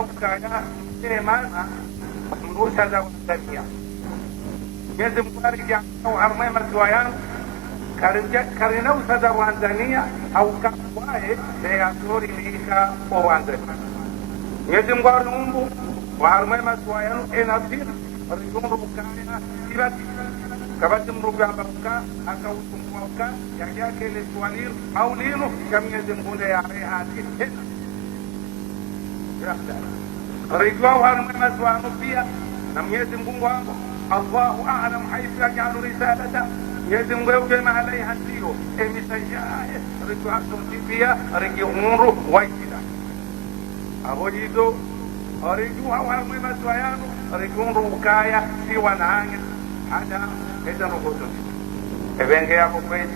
ukaya maana mrusa za Tanzania Mwenyezi Mungu arijao harma maswayano karina usada Tanzania au kakwae ya sori lika o Tanzania Mwenyezi Mungu arumbu wa harma maswayano enafir rijumru ukaya sirati kabati mrugamba uka akautumwa uka yake ile swalir au lino Mwenyezi Mungu ya rehati رجواه هرمنا سوانو فيها لم يزم قوام الله أعلم حيث يجعل رسالته يزم قوام عليها السيو إمي سيجاه رجواه سوانو فيها رجوه ويسلا أبو جيدو رجواه هرمنا سوانو رجوه ركايا سوى نعانيا هذا إذا نقول إبن كي أبو كويس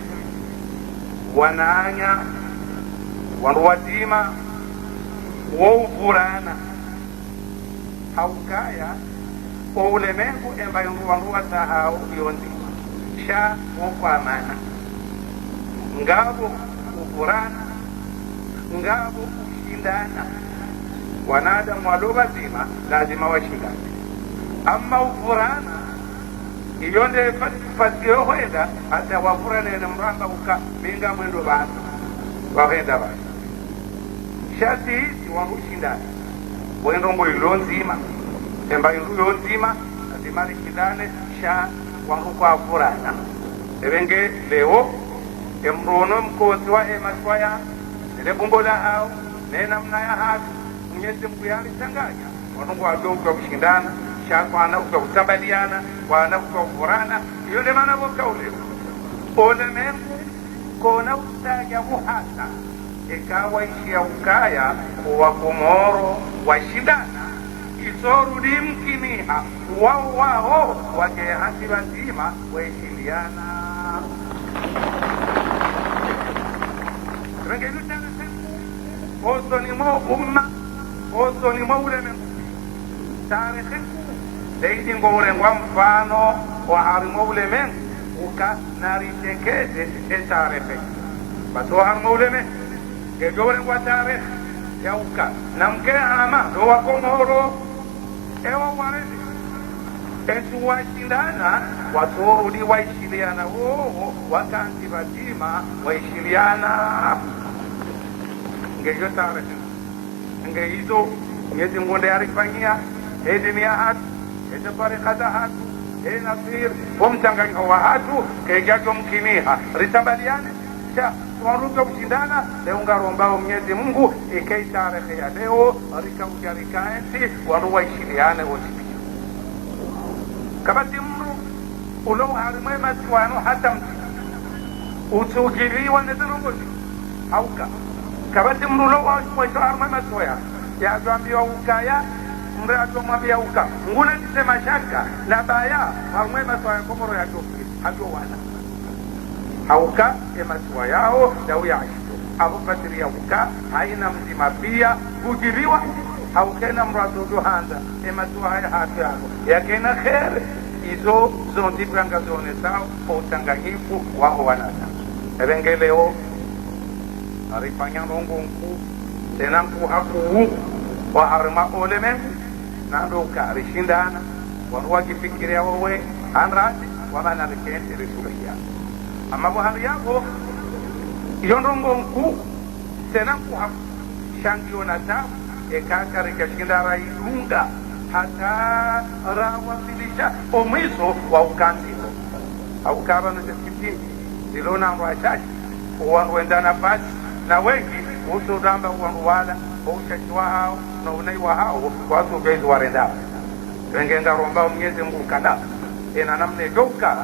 ونعانيا ونواتيما وفرانا haukaya kwa ulemengu ambayo nguwa sahau yondi sha kwa maana ngabo ufurana ngabo ushindana wanadamu walobazima lazima washindane amma ufurana iyonde fatio hoenda hata wafurana na mramba uka minga mwendo bana wahenda bana shati wakushindana wendo ngoilo nzima emba iluyo nzima azimali kidane sha wangu kwa furana ebenge leo emrono mkozi wa emaswaya ile bumbola hao nena mnaya hatu Mwenyezi Mungu yalisanganya wangu wageuka kushindana sha kwana ukutambaliana kwana ukufurana yule maana bokaule ole mengu kona ustaja muhasa ikawa ishia ukaya wa Komoro washindana isorudi mkiniha wao wakehasi wazima weshiliana rengelutana seku oso ni mo umma oso ni mo uleme tarehe leidi ngorengwa mfano wa harimo uleme uka naritekeze etarehe baso harimo uleme Gejore kwa tarehe ya uka na mke ama ndo wa Komoro ewa warezi esu washindana wasorudi waishiliana wakanti batima waishiliana ngejo tarehe ngeizo Mwenyezi Mungu alifanyia edimia hatu edepare kata hatu nasir pomchanganyika wa hatu kejajo mkiniha ritabaliane cha waruka kushindana leo ngarombao Mwenyezi Mungu ikai tarehe ya leo rikaenzi waruwa ishiliane wote kabati mru ulo harimwe maswano hata usugiliwa nezerongoti hauka kabati mru lo wa harimwe maswaya ya zambiwa ukaya mrato mwambia uka ngune nisema shaka na baya harimwe maswaya Komoro ya toki hajo wana hauka emaswa yao dawi aisho abu fatiri ya uka haina mzima pia kujiriwa haukena mradudu hanza emaswa haya hatu yako yakena khere izo zondi branga zone sao o tanganyifu waho wanata ebengeleo arifanya rongo nku tena nku haku wa harma olemen nando ka rishindana wanwa kifikiria wewe anrati wamana rikenti risulia ama buhari yako yondongo mku tena kwa shangio na tabu ekaka rekashinda raidunga hata rawa filisha omiso wa ukandilo au kaba na sikiti dilona mwachaji wanda nafasi na wengi usudamba wala ushachwa hao na unaiwa hao watu gaizo warenda wengenga romba Mwenyezi Mungu kada ena namne doka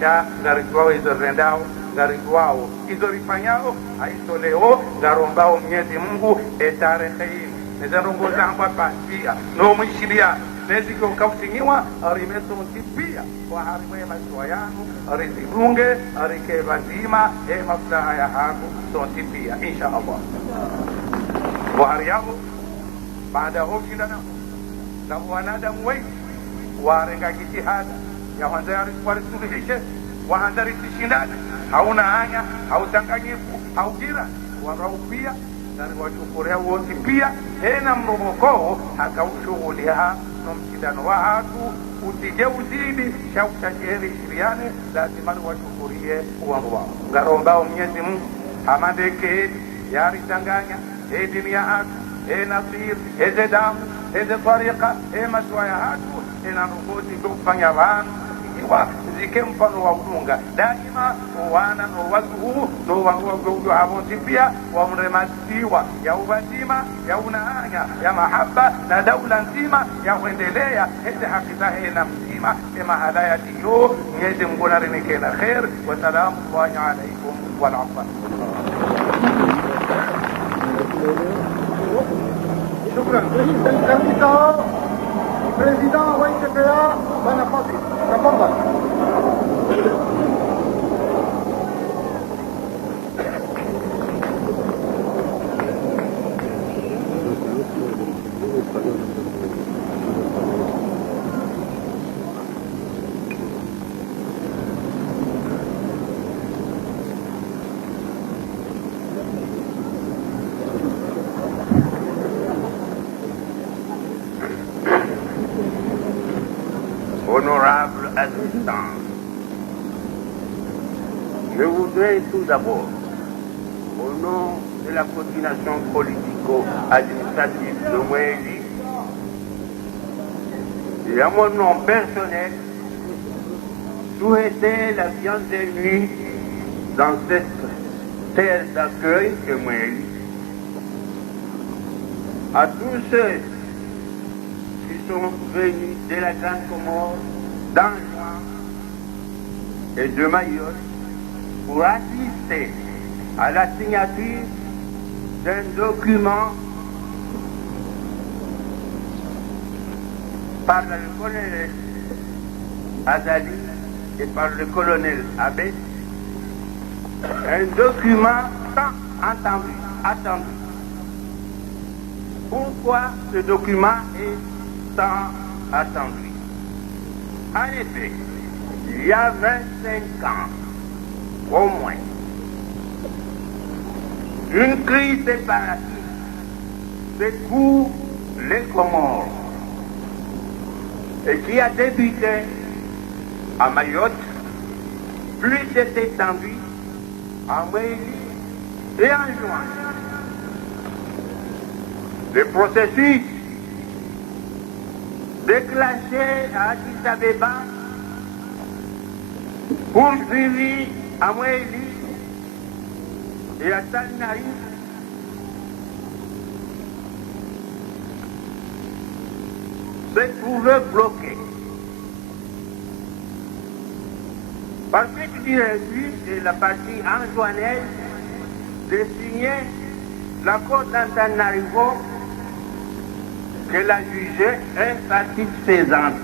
sha garitwao hizo rendao garitwao hizo rifanyao aizo leo garombao Mwenyezi Mungu etarehe nezarongo zamba pasia no mwishilia neziko kautingiwa arimeso mtipia kwa harimwe maswayanu arizirunge arikebazima maslaha ya haku sontipia insha Allah buhari yao baada hoshindana na wanadamu wengi warenga jitihada ya wanzari warisuluhishe wahandari tishindane hauna hanya hautanganyifu haujira waraupia na niwashukuria wote pia hena mromokoo hakaushughuliha no mshindano wa hatu utije uzidi shautacheri shiriane lazima niwashukurie uwangu wao ngarombao Mwenyezi Mungu hamadeke yaritanganya dini ya hatu nasir damu tariqa maswa ya hatu nangoti kufanya vanu ikiwa zike mfano wa udunga daima wana no wazuhu no wangu habonti pia wa mrematiwa ya ubatima ya unaanya ya mahaba na daula nzima ya kuendelea haki zake na mzima mahala ya dio Mwenyezi Mungu narinike na khair wa salamu alaykum wal afwa. شكرا. Président YCPA Bana Fadil, تفضل. Honorable assistant, je voudrais tout d'abord, au nom de la coordination politico-administrative de Moélie, et à mon nom personnel, souhaiter la bienvenue dans cette terre d'accueil de Moélie à tous ceux qui sont venus de la Grande Comore, d'Anjouan et de Mayotte pour assister à la signature d'un document par le colonel Azali et par le colonel Abbé, un document tant attendu. Pourquoi ce document est tant attendu? En effet, il y a 25 ans, au moins, une crise séparatiste secoue les Comores et qui a débuté à Mayotte, plus s'est étendue à Moélie et en Juin. Le processus déclenché à Addis Abeba, poursuivi à Moélie et à Talnaï, s'est trouvé bloqué. Par cette directive de la partie anjouanaise de signer l'accord d'Antananarivo qu'elle a jugé insatisfaisante.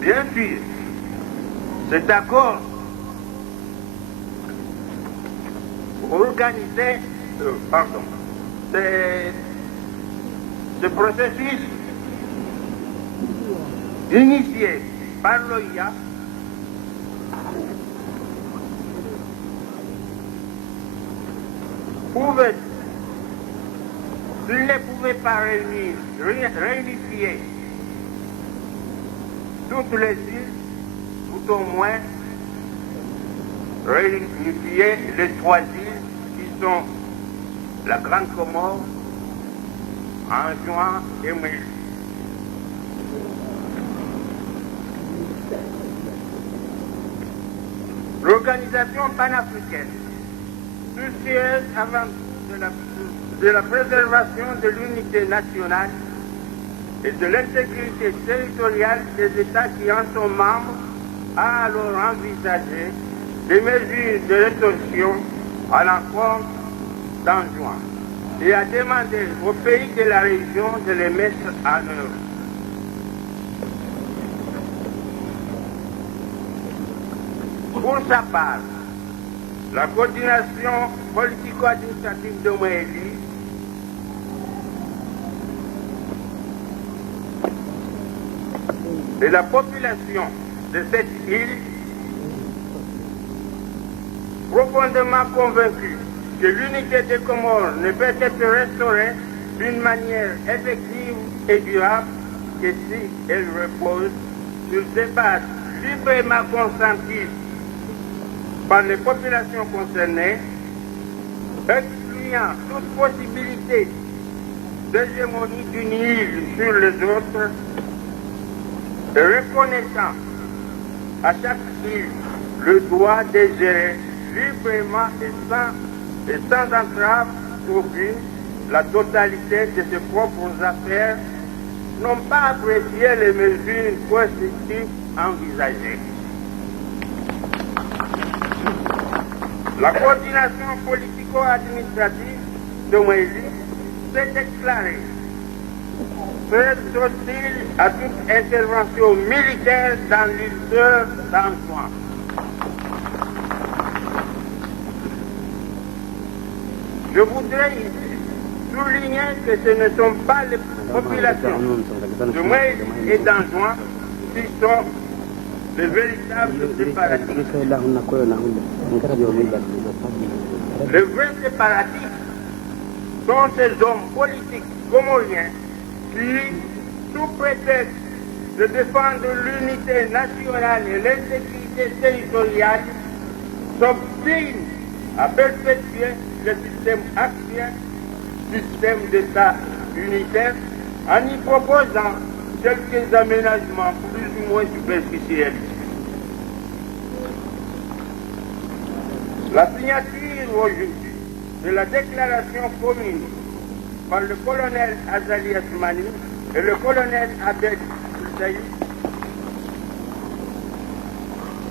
Bien sûr, cet accord organisait, ce processus initié par l'OIA s'il ne pouvait pas réunifier toutes les îles, tout au moins réunifier les 3 îles qui sont la Grande Comore, Anjouan et Moélie. L'organisation panafricaine, soucieuse avant de la préservation de l'unité nationale et de l'intégrité territoriale des États qui en sont membres, a alors envisagé des mesures de rétorsion à l'encontre d'Anjouan et a demandé aux pays de la région de les mettre en œuvre. Pour sa part, la coordination politico-administrative de Moélie et la population de cette île, profondément convaincue que l'unité des Comores ne peut être restaurée d'une manière effective et durable que si elle repose sur des bases librement consenties par les populations concernées, excluant toute possibilité d'hégémonie d'une île sur les autres et reconnaissant à chaque île le droit de gérer librement et sans entrave aucune la totalité de ses propres affaires, n'ont pas apprécié les mesures coercitives envisagées. La coordination politico-administrative de Moïse s'est déclarée très hostile à toute intervention militaire dans l'île d'Antoine. Je voudrais ici souligner que ce ne sont pas les populations de Moïse et d'Antoine qui sont les véritables séparatistes. Les vrais séparatistes sont ces hommes politiques comoriens qui, sous prétexte de défendre l'unité nationale et l'intégrité territoriale, s'obstinent à perpétuer le système actuel, système d'État unitaire, en y proposant quelques aménagements plus ou moins superficiels. La signature aujourd'hui de la déclaration commune par le colonel Azali Asmani et le colonel Abed Saïd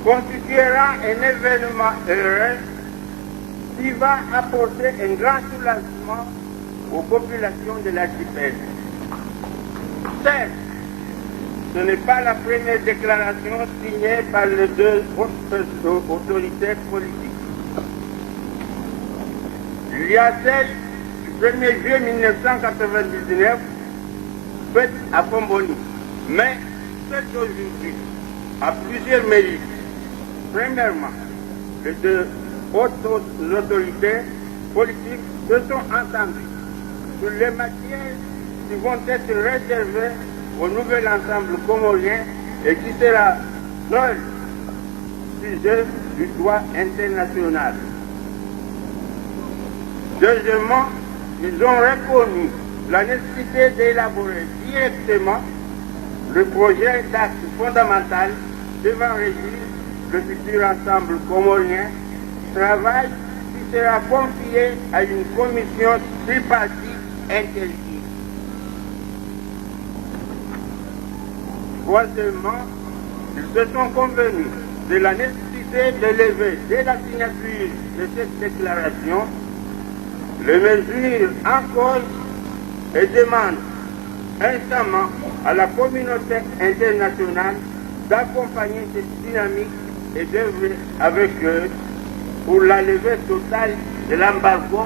constituera un événement heureux qui va apporter un grand soulagement aux populations de l'archipel. Certes, ce n'est pas la première déclaration signée par les deux autres autorités politiques. Il y a celle du 1er juillet 1999, faite à Fomboni. Mais celle d'aujourd'hui a plusieurs mérites. Premièrement, les deux autres autorités politiques se sont entendues sur les matières qui vont être réservées au nouvel ensemble comorien et qui sera seul sujet du droit international. Deuxièmement, ils ont reconnu la nécessité d'élaborer directement le projet d'acte fondamental devant régir le futur ensemble comorien, travail qui sera confié à une commission tripartite interdite. Troisièmement, ils se sont convenus de la nécessité d'élever dès la signature de cette déclaration les mesures en cause et demandent instamment à la communauté internationale d'accompagner cette dynamique et d'œuvrer avec eux pour la levée totale de l'embargo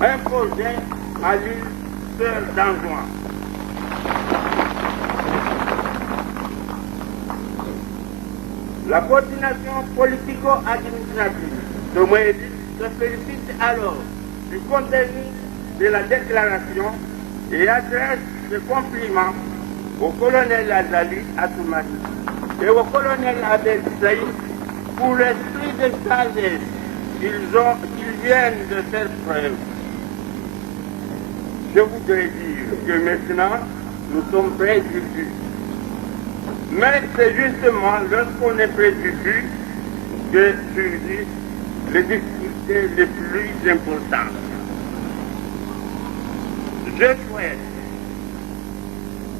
imposé à l'île Sœur d'Antoine. La coordination politico-administrative de Moïse se félicite alors du contenu de la déclaration et adresse des compliments au colonel Azali Assoumani et au colonel Abed Saïd pour l'esprit de sagesse qu'ils viennent de faire preuve. Je voudrais dire que maintenant, nous sommes près du but. Mais c'est justement lorsqu'on est près du but que surgissent les difficultés les plus importantes. Je souhaite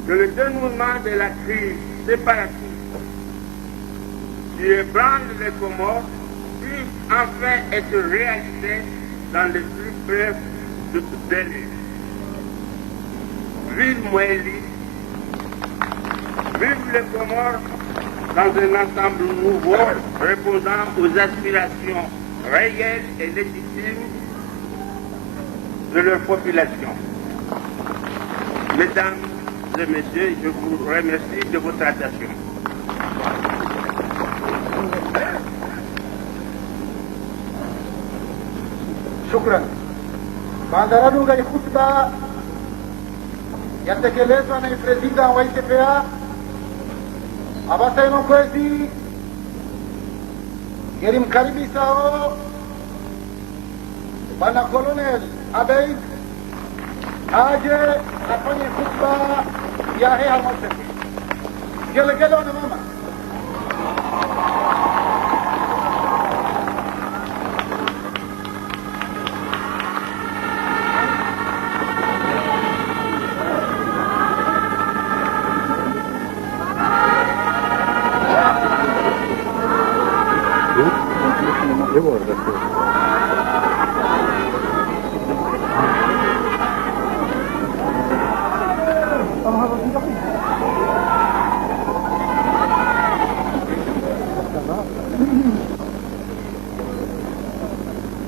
que le dénouement de la crise séparatiste qui ébranle les Comores puisse enfin être réalisé dans les plus brefs délais. Vive Moélie, vive les Comores dans un ensemble nouveau répondant aux aspirations réelles et légitimes de leur population. Mesdames et messieurs, je vous remercie de votre attention. شكرا. Baada lugha ya khutba yatekelezwa na presida wa ITPA Abasaino Kwezi ngelimkaribisao Bwana Colonel Abeid aje afanye khutba ya hea Moseki. Gelegele wana mama.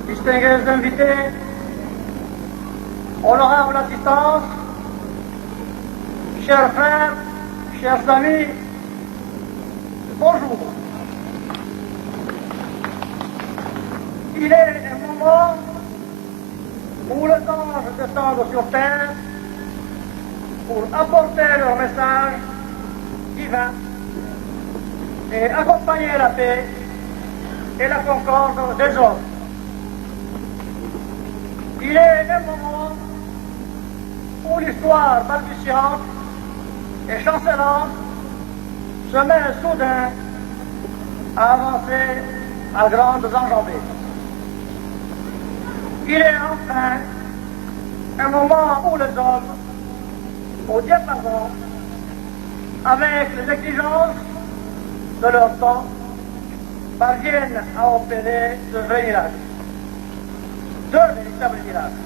Distingués invités, honorable assistance, chers frères, chers amis, bonjour. Il est un moment où les anges descendent sur terre pour apporter leur message divin et accompagner la paix et la concorde des hommes. Il est un moment où l'histoire balbutiante et chancelante se met soudain à avancer à grandes enjambées. Il est enfin un moment où les hommes, au diapason, avec les exigences de leur temps, parviennent à opérer de vrais miracles. Deux véritables miracles.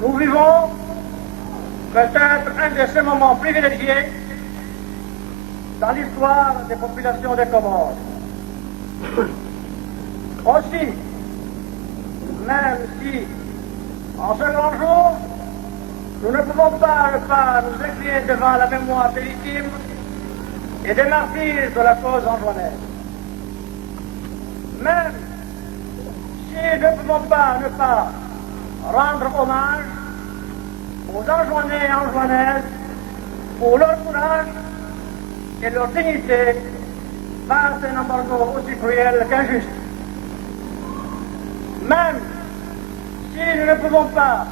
Nous vivons peut-être un de ces moments privilégiés dans l'histoire des populations des Comores. Aussi, même si, en ce grand jour, nous ne pouvons pas ne pas nous incliner devant la mémoire des victimes et des martyrs de la cause anjouanaise. Même si nous ne pouvons pas ne pas rendre hommage aux Anjouanais et Anjouanaises pour leur courage et leur dignité face à un embargo aussi cruel qu'injuste. Même si nous ne pouvons pas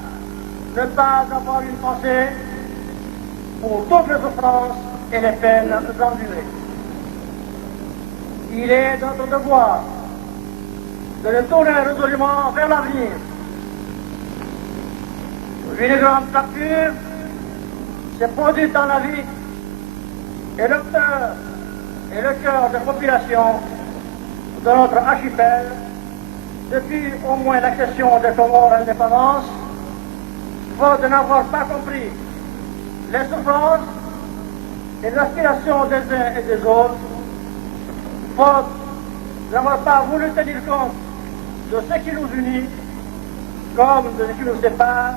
ne pas avoir une pensée pour toutes les souffrances et les peines endurées. Il est notre devoir de le tourner résolument vers l'avenir. Une grande fracture s'est produite dans la vie et le cœur des populations de notre archipel depuis au moins l'accession des Comores à l'indépendance, faute de n'avoir pas compris les souffrances et les aspirations des uns et des autres, faute de n'avoir pas voulu tenir compte de ce qui nous unit comme de ce qui nous sépare,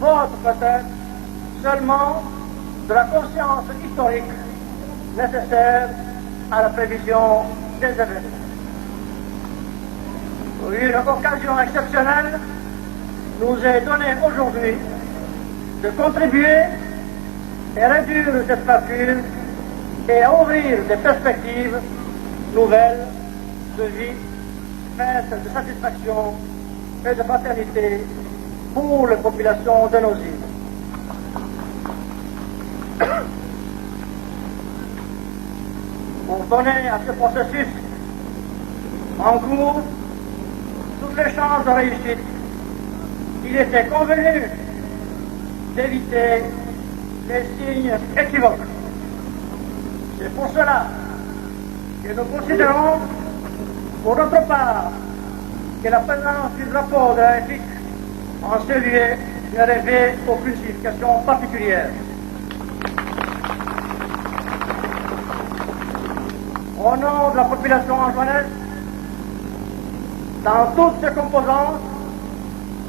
faute peut-être seulement de la conscience historique nécessaire à la prévision des événements. Une occasion exceptionnelle nous est donnée aujourd'hui de contribuer et réduire cette fracture et à ouvrir des perspectives nouvelles de vie, faites de satisfaction et de fraternité pour les populations de nos îles. Pour donner à ce processus en cours toutes les chances de réussite, il était convenu d'éviter les signes équivoques. C'est pour cela que nous considérons, pour notre part, que la présence du drapeau de la République en ce lieu ne revêt aucune signification particulière. Au nom de la population anjouanaise, dans toutes ses composantes,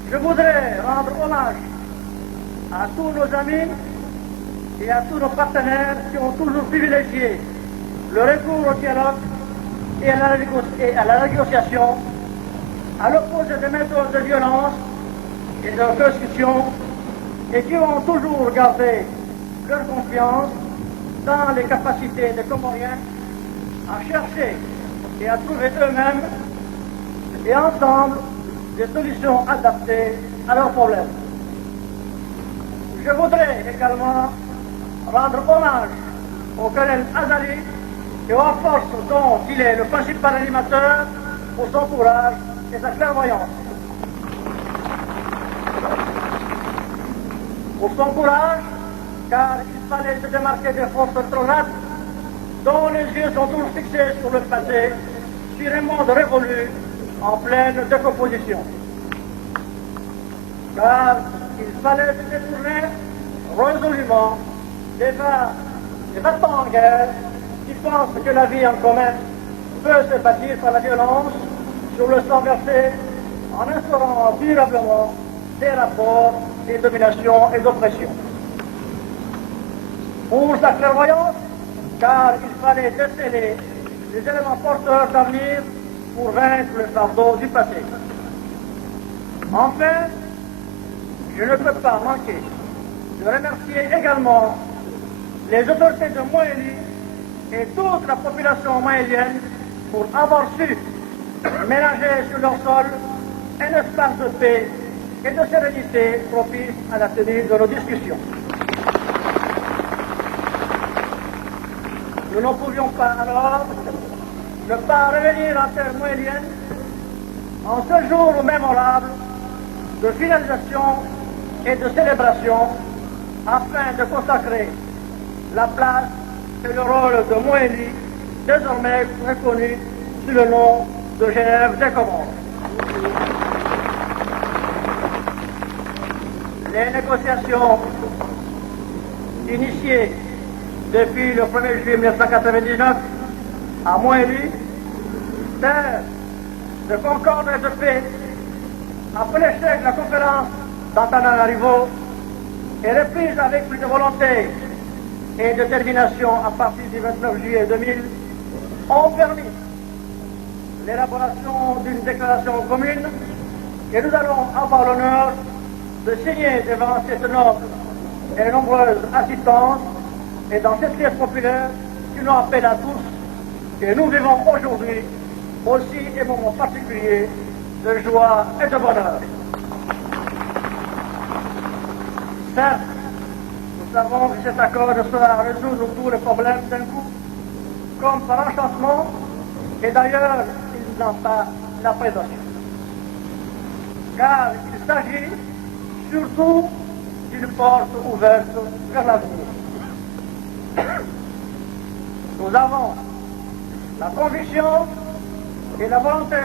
je voudrais rendre hommage à tous nos amis et à tous nos partenaires qui ont toujours privilégié le recours au dialogue et à la négociation, à l'opposé des méthodes de violence et de persécution, et qui ont toujours gardé leur confiance dans les capacités des Comoriens à chercher et à trouver eux-mêmes et ensemble des solutions adaptées à leurs problèmes. Je voudrais également rendre hommage au colonel Azali et aux forces dont il est le principal animateur pour son courage et sa clairvoyance. Pour son courage, car il fallait se démarquer des forces patronales dont les yeux sont toujours fixés sur le passé, sur un monde révolu en pleine décomposition. Car il fallait se détourner résolument des battants en guerre qui pensent que la vie en commun peut se bâtir par la violence sur le sang versé en instaurant durablement des rapports de domination et d'oppression. Pour sa clairvoyance, car il fallait déceler les éléments porteurs d'avenir pour vaincre le fardeau du passé. Enfin, je ne peux pas manquer de remercier également les autorités de Moélie et toute la population moélienne pour avoir su ménager sur leur sol un espace de paix et de sérénité propice à la tenue de nos discussions. Nous ne pouvions pas alors ne pas revenir en terre moélienne en ce jour mémorable de finalisation et de célébration afin de consacrer la place et le rôle de Moélie, désormais reconnu sous le nom de Genève des Comores. Les négociations initiées depuis le 1er juillet 1999 à Moélie, terre de concorde et de paix, après l'échec de la conférence d'Antananarivo et reprise avec plus de volonté et de détermination à partir du 29 juillet 2000, ont permis l'élaboration d'une déclaration commune que nous allons avoir l'honneur de signer devant cette noble et nombreuse assistance et dans cette pièce populaire qui nous appelle à tous, et nous vivons aujourd'hui aussi un moment particulier de joie et de bonheur. Certes, nous savons que cet accord ne sera résoudre tous les problèmes d'un coup, comme par enchantement, et d'ailleurs, il n'en pas la présomption. Car il s'agit surtout d'une porte ouverte vers l'avenir. Nous avons la conviction et la volonté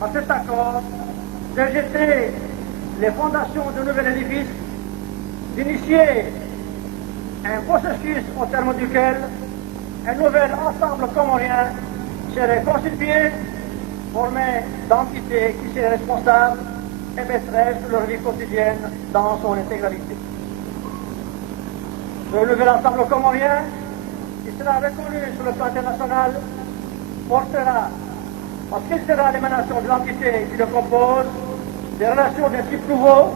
à cet accord de jeter les fondations d'un nouvel édifice, d'initier un processus au terme duquel un nouvel ensemble comorien serait constitué, formé d'entités qui seraient responsables et maîtresses de leur vie quotidienne dans son intégralité. Ce nouvel ensemble comorien, qui sera reconnu sur le plan international, portera, parce qu'il sera l'émanation de l'entité qui le compose, des relations d'un type nouveau,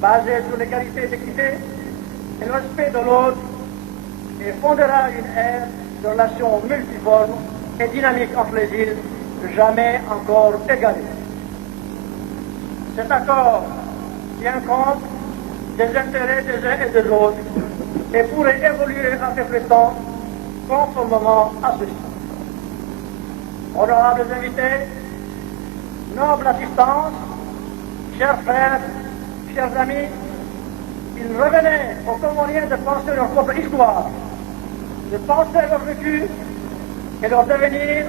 basées sur l'égalité et l'équité et le respect de l'autre, et fondera une ère de relations multiformes et dynamiques entre les îles, jamais encore égalée. Cet accord tient compte des intérêts des uns et des autres et pourrait évoluer en reflétant conformément à ceci. Honorables invités, noble assistance, chers frères, chers amis, il revenait aux Comoriens de penser leur propre histoire, de penser leur vécu et leur devenir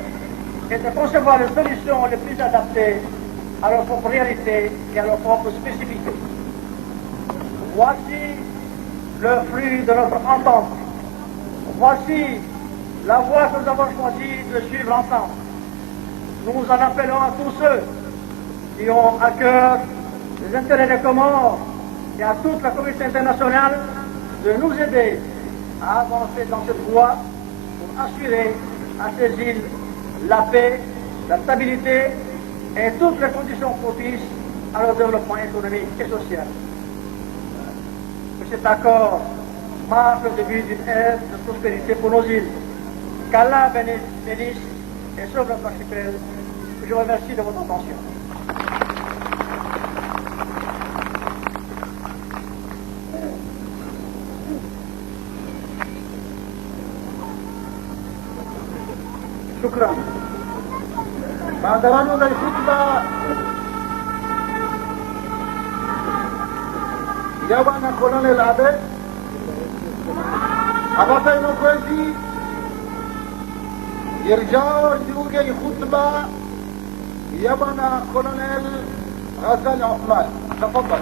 et de concevoir les solutions les plus adaptées à leur propre réalité et à leur propre spécificité. Voici le fruit de notre entente. Voici la voie que nous avons choisi de suivre ensemble. Nous en appelons à tous ceux qui ont à cœur les intérêts des Comores et à toute la communauté internationale de nous aider à avancer dans cette voie pour assurer à ces îles la paix, la stabilité et toutes les conditions propices à leur développement économique et social. Que cet accord marque le début d'une ère de prospérité pour nos îles. Qu'Allah bénisse et sauve notre archipel. Je vous remercie de votre attention. شكرا. بعد رجل الخطبة يوانا كولونيل عبد أبطينو كويسي يرجعوا يوجي الخطبة يوانا كولونيل غزال عثمان. تفضل.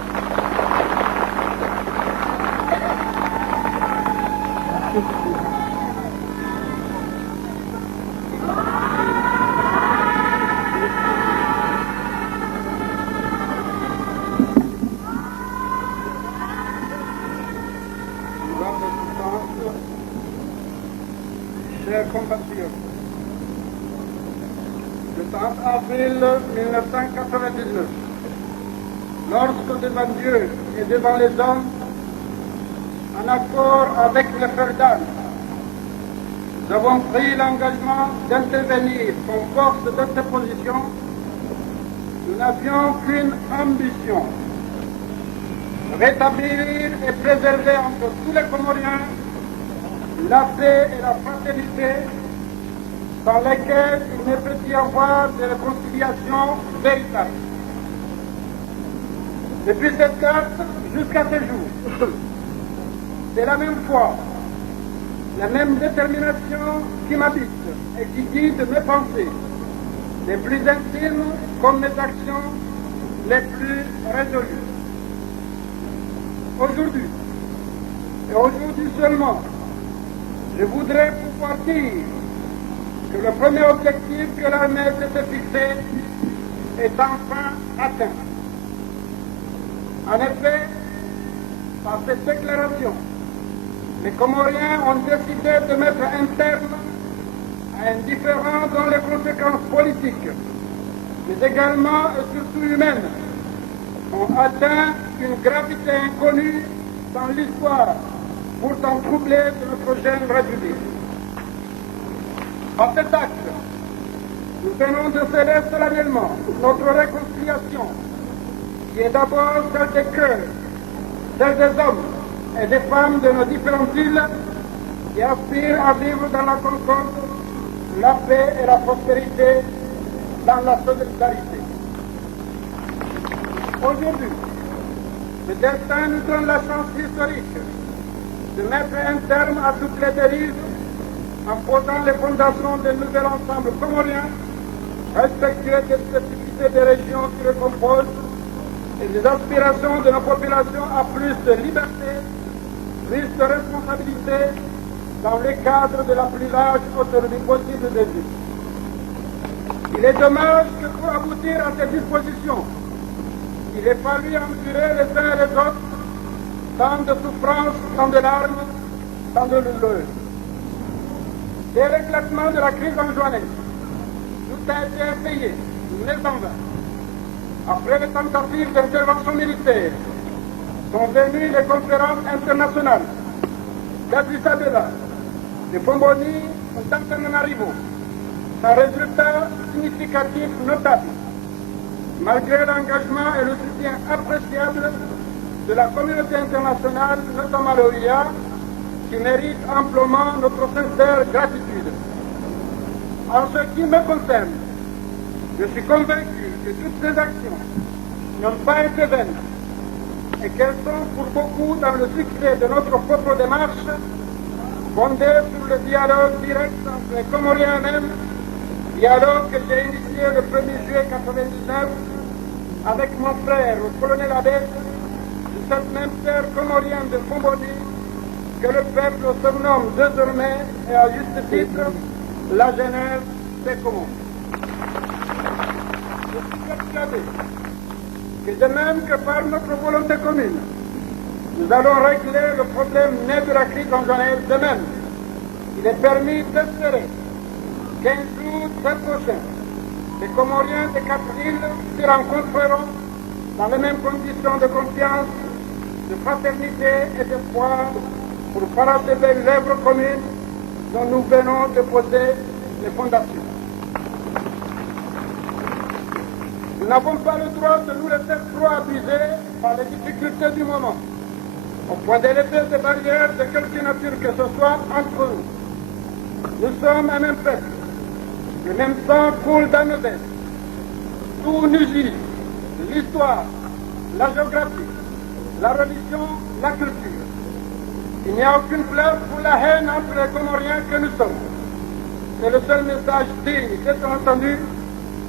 Chers compatriotes, le 30 avril 1999, lorsque devant Dieu et devant les hommes, en accord avec le frère d'âme, nous avons pris l'engagement d'intervenir comme force d'interposition. Nous n'avions qu'une ambition: rétablir et préserver entre tous les Comoriens la paix et la fraternité dans lesquelles il ne peut y avoir de réconciliation véritable. Depuis cette date jusqu'à ce jour, c'est la même foi, la même détermination qui m'habite et qui guide mes pensées, les plus intimes comme mes actions les plus résolues. Aujourd'hui, et aujourd'hui seulement, je voudrais pouvoir dire que le premier objectif que l'armée s'était fixé est enfin atteint. En effet, par cette déclaration, les Comoriens ont décidé de mettre un terme à un différend dont les conséquences politiques, mais également et surtout humaines, ont atteint une gravité inconnue dans l'histoire pourtant troublée de notre jeune République. Par cet acte, nous venons de sceller solennellement notre réconciliation, qui est d'abord celle des cœurs, celle des hommes et des femmes de nos différentes îles qui aspirent à vivre dans la concorde, la paix et la prospérité, dans la solidarité. Aujourd'hui, le destin nous donne la chance historique de mettre un terme à toutes les dérives en posant les fondations d'un nouvel ensemble comorien, respectueux des spécificités des régions qui le composent et des aspirations de nos populations à plus de liberté, plus de responsabilité dans le cadre de la plus large autonomie possible des îles. Il est dommage que pour aboutir à ces dispositions, il ait fallu endurer les uns et les autres tant de souffrances, tant de larmes, tant de douleurs. Dès l'éclatement de la crise enjoignée, tout a été essayé, mais en vain. Après les tentatives d'intervention militaire, sont venues les conférences internationales d'Addis Abeba, de Bomboni ou d'Antananarivo, sans résultat significatif notable, malgré l'engagement et le soutien appréciable de la communauté internationale, notamment l'OIA, qui mérite amplement notre sincère gratitude. En ce qui me concerne, je suis convaincu que toutes ces actions n'ont pas été vaines et qu'elles sont pour beaucoup dans le succès de notre propre démarche, fondée sur le dialogue direct entre les Comoriens eux-mêmes, dialogue que j'ai initié le 1er juillet 1999 avec mon frère, le colonel Abed, de cette même terre comorienne de Bomboni, que le peuple surnomme désormais, et à juste titre, la Genève des Comores. Je suis persuadé que de même que par notre volonté commune, Nous allons régler le problème né de la crise en Genève de même. Il est permis d'espérer qu'un jour très prochain, les Comoriens des 4 îles se rencontreront dans les mêmes conditions de confiance, de fraternité et d'espoir pour parachever l'œuvre commune dont nous venons de poser les fondations. Nous n'avons pas le droit de nous laisser trop abuser par les difficultés du moment, au point d'élever des barrières de quelque nature que ce soit entre nous. Nous sommes un même peuple. Le même sang coule dans nos veines. Tout nous unit. L'histoire, la géographie, la religion, la culture. Il n'y a aucune place pour la haine entre les Comoriens que nous sommes. C'est le seul message digne d'être entendu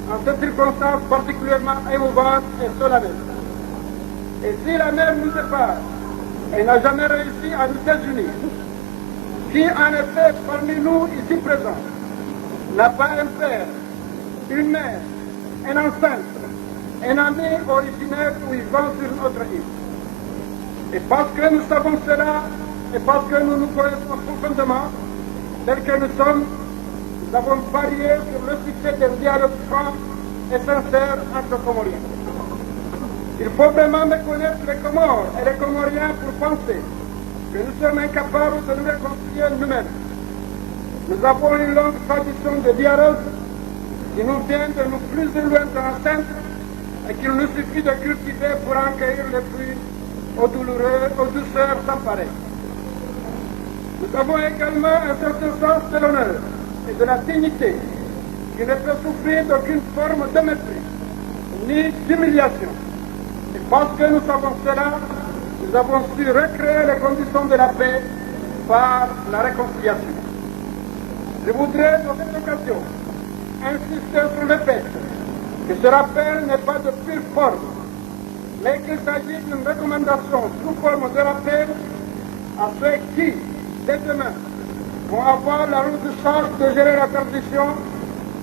en cette circonstance particulièrement émouvante et solennelle. Et si la mer nous sépare, elle n'a jamais réussi à nous désunir. Qui en effet parmi nous ici présents n'a pas un père, une mère, un ancêtre, un ami originaire ou vivant sur notre île. Et parce que nous savons cela, et parce que nous nous connaissons profondément, tels que nous sommes, nous avons parié sur le succès d'un dialogue franc et sincère entre Comoriens. Il faut vraiment méconnaître les Comores et les Comoriens pour penser que nous sommes incapables de nous réconcilier nous-mêmes. Nous avons une longue tradition de dialogue qui nous vient de nos plus lointains ancêtres et qu'il nous suffit de cultiver pour en cueillir les fruits aux douceurs sans pareil. Nous avons également un certain sens de l'honneur et de la dignité qui ne peut souffrir d'aucune forme de mépris ni d'humiliation. Et parce que nous savons cela, nous avons su recréer les conditions de la paix par la réconciliation. Je voudrais, dans cette occasion, insister sur le fait que ce rappel n'est pas de pure forme, mais qu'il s'agit d'une recommandation sous forme de rappel à ceux qui, dès demain, vont avoir la lourde charge de gérer la transition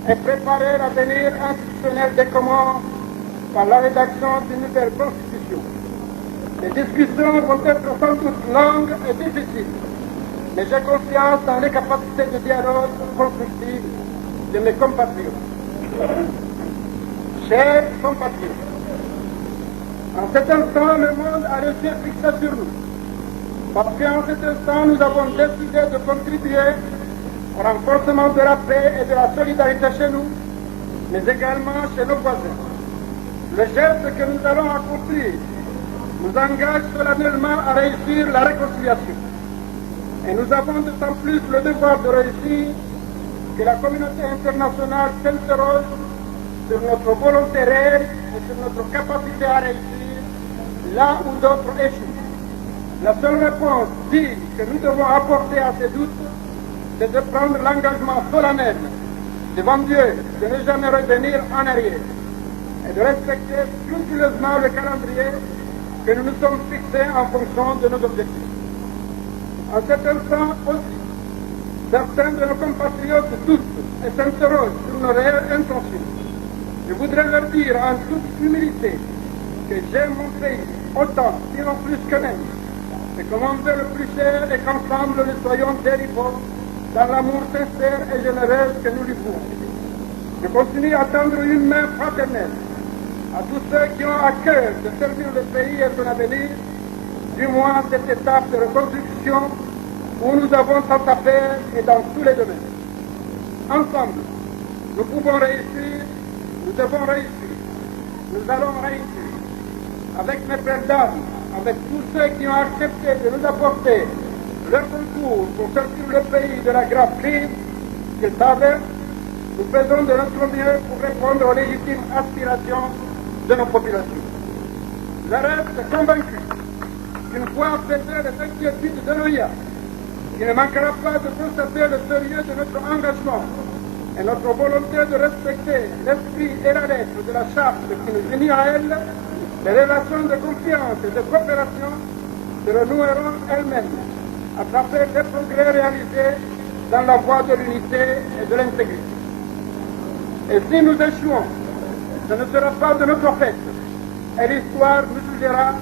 et préparer l'avenir institutionnel des Comores par la rédaction d'une nouvelle constitution. Les discussions vont être sans doute longues et difficiles, mais j'ai confiance dans les capacités de dialogue constructif de mes compatriotes. Chers compatriotes, en cet instant, le monde a les yeux fixés sur nous, parce qu'en cet instant, nous avons décidé de contribuer au renforcement de la paix et de la solidarité chez nous, mais également chez nos voisins. Le geste que nous allons accomplir nous engage solennellement à réussir la réconciliation. Et nous avons d'autant plus le devoir de réussir que la communauté internationale s'interroge sur notre volonté réelle et sur notre capacité à réussir là où d'autres échouent. La seule réponse digne que nous devons apporter à ces doutes, c'est de prendre l'engagement solennel devant Dieu de ne jamais revenir en arrière et de respecter scrupuleusement le calendrier que nous nous sommes fixés en fonction de nos objectifs. En cet instant aussi, certains de nos compatriotes doutent et s'interrogent sur nos réelles intentions. Je voudrais leur dire en toute humilité que j'aime mon pays autant, sinon plus qu'eux-mêmes, et que mon Dieu le plus cher et qu'ensemble nous soyons dérivants dans l'amour sincère et généreux que nous lui vouons. Je continue à tendre une main fraternelle à tous ceux qui ont à cœur de servir le pays et son avenir, du moins cette étape de reconstruction où nous avons tant à faire et dans tous les domaines. Ensemble, nous pouvons réussir, nous devons réussir, nous allons réussir. Avec mes frères d'armes, avec tous ceux qui ont accepté de nous apporter leur concours pour sortir le pays de la grave crise qu'il traverse, nous faisons de notre mieux pour répondre aux légitimes aspirations de nos populations. Je reste convaincu qu'une fois apaisées les inquiétudes de l'OIA, il ne manquera pas de constater le sérieux de notre engagement et notre volonté de respecter l'esprit et la lettre de la charte qui nous unit à elle. Les relations de confiance et de coopération se renoueront elles-mêmes à travers les progrès réalisés dans la voie de l'unité et de l'intégrité. Et si nous échouons, ce ne sera pas de notre fait, et l'histoire nous jugera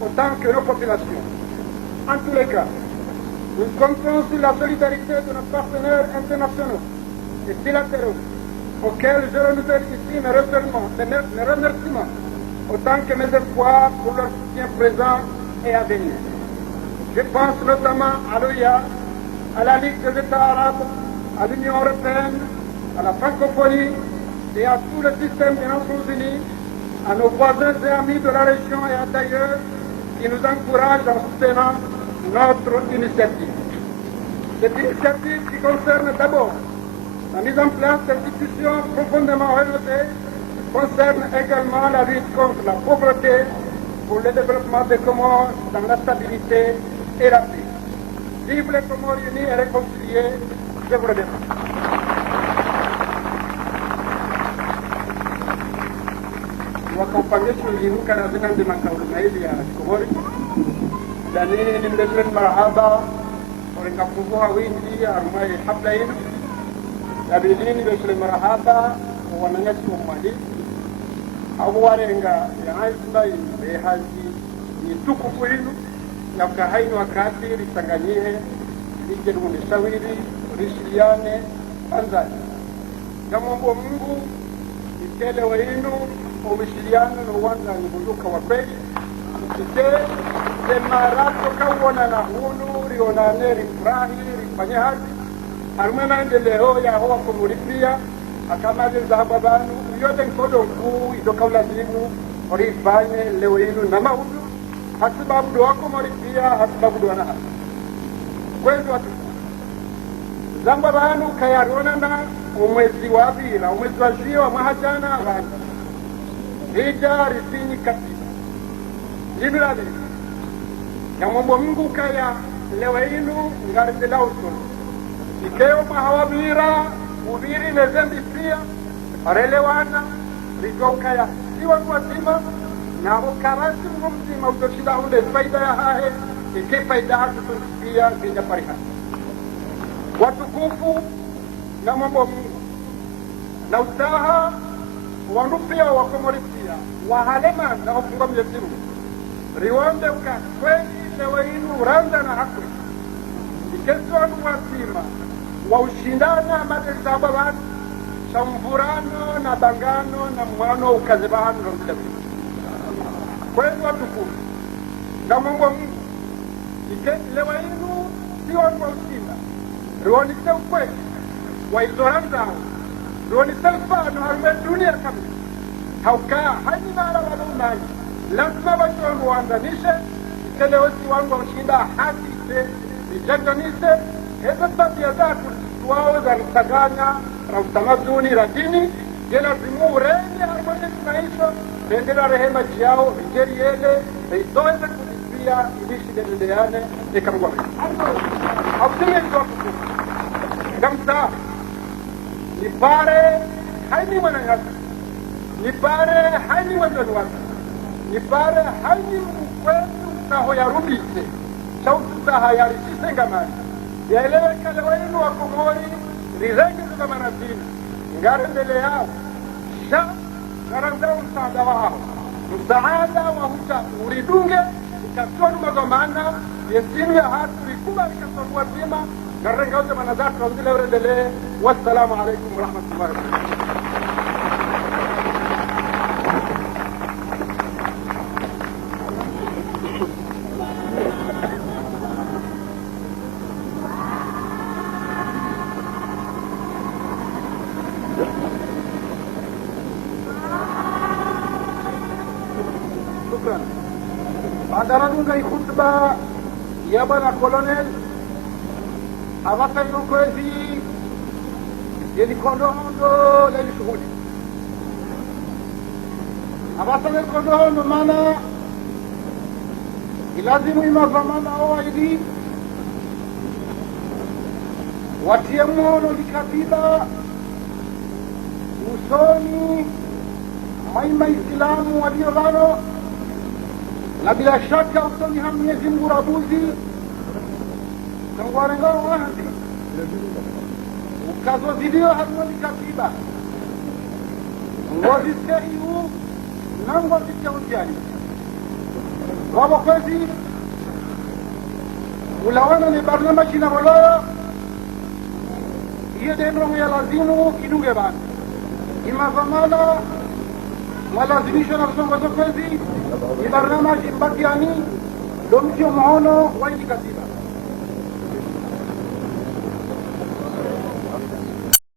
autant que nos populations. En tous les cas, nous comptons sur la solidarité de nos partenaires internationaux et bilatéraux, auxquels je renouvelle ici mes remerciements, autant que mes espoirs pour leur soutien présent et à venir. Je pense notamment à l'OIA, à la Ligue des États arabes, à l'Union européenne, à la francophonie et à tout le système des Nations Unies, à nos voisins et amis de la région et d'ailleurs, qui nous encouragent en soutenant notre initiative. Cette initiative qui concerne d'abord la mise en place d'institutions profondément rénovées concerne également la lutte contre la pauvreté pour le développement des Comores dans la stabilité et la paix. Vive les Comores unis et réconciliés, je vous remercie. Wakampange shulinu kana zinan di makaulu maili ya Komori dan ini nimdeslen marhaba orang kapuha wingi arumai habla inu tapi ini beslen marhaba wananya sumali abu warenga ya haisbai behazi ni tukufu inu na kahaini wakati risanganyie lijeru nisawiri rishiliane Tanzania kama Mungu itele wa inu umeshiriana na uwanja nibunduka wa kweli msite semarato kawona na hunu rionane rifurahi rifanye hati harume maendeleo ya hoa kumulipia akamaze zahaba banu yote nkodo mkuu idokaula zimu orifanye leo inu na maudu hasibabu duwako mulipia hasibabu duwana hati kwezu watu zamba banu kayarona na umwezi wa bila umwezi wa zio mahajana abantu hija risini katiba jibilade ya mambo Mungu kaya lewa inu ngaridela usulu ikeo mahawabira ubiri nezembi pia arelewana rijwa kaya siwa wazima na ukarasi Mungu mzima utoshida ule faida ya hahe ike faida hatu pia kija pariha watukufu na mambo Mungu na usaha wanupia wa Komori pia wahalema na wafunga mjesimu riwande uka kweli lewa inu uranda na hakwe ikesu wanu wazima wa ushindana madesaba wanu shamvurano na bangano na mwano ukazebano na msilamu kweli watukufu na Mungu lewa inu si wanu wa ushinda riwonise ukweli wa izorandao Roni salfano harume dunia kabisa. Haukaa hani mara walumani. Lazima watu waandanishe. Itele wasi wangu washinda haki ite. Nijenganishe. Heza tabia zatu tuwao za mtaganya. Na utamaduni radini. Jela zimu ureni harumone kimaisho. Bendera rehema jiao. Rijeri ele. Izoeze kudipia. Ilishi dendeane. Ekamgwame. Hausime izo kuku. Kamsa. Nipare haini mwanangata nipare haini mwananwata nipare haini mkwetu saho ya rubise shautu saha ya risise ngamani yaelewe kale wainu wa Komori rirenge za manazina ngare mbele yao sha ngaranzao msaada wao msaada wa hucha uridunge ikatonu magomana yesinu ya hatu rikuba ikatonu wazima نرجع من ذات رمضان الأولى والسلام عليكم ورحمة الله وبركاته. شكرا. بعد رنوغي خطبة يابانا كولونيل Avata kwezi yeni konondo leli shughuli avata konondo mana ilazimu imazamana awaidi watie mono likatiba usoni maima Islamu waliogano na bila shaka usoni Mwenyezi Mungu rabuzi Kangwarenga wahandi ukazozidiwa harumoni katiba ngoziskehiu na ngoziskeunjani wabo kwezi ulawana ni barnamaji na walaya hiyo dendro ya lazimu idunge bana imazamana mwalazimisho na kusongozo kwezi ni barnamaji mbakiani ndo mtio maono wa katiba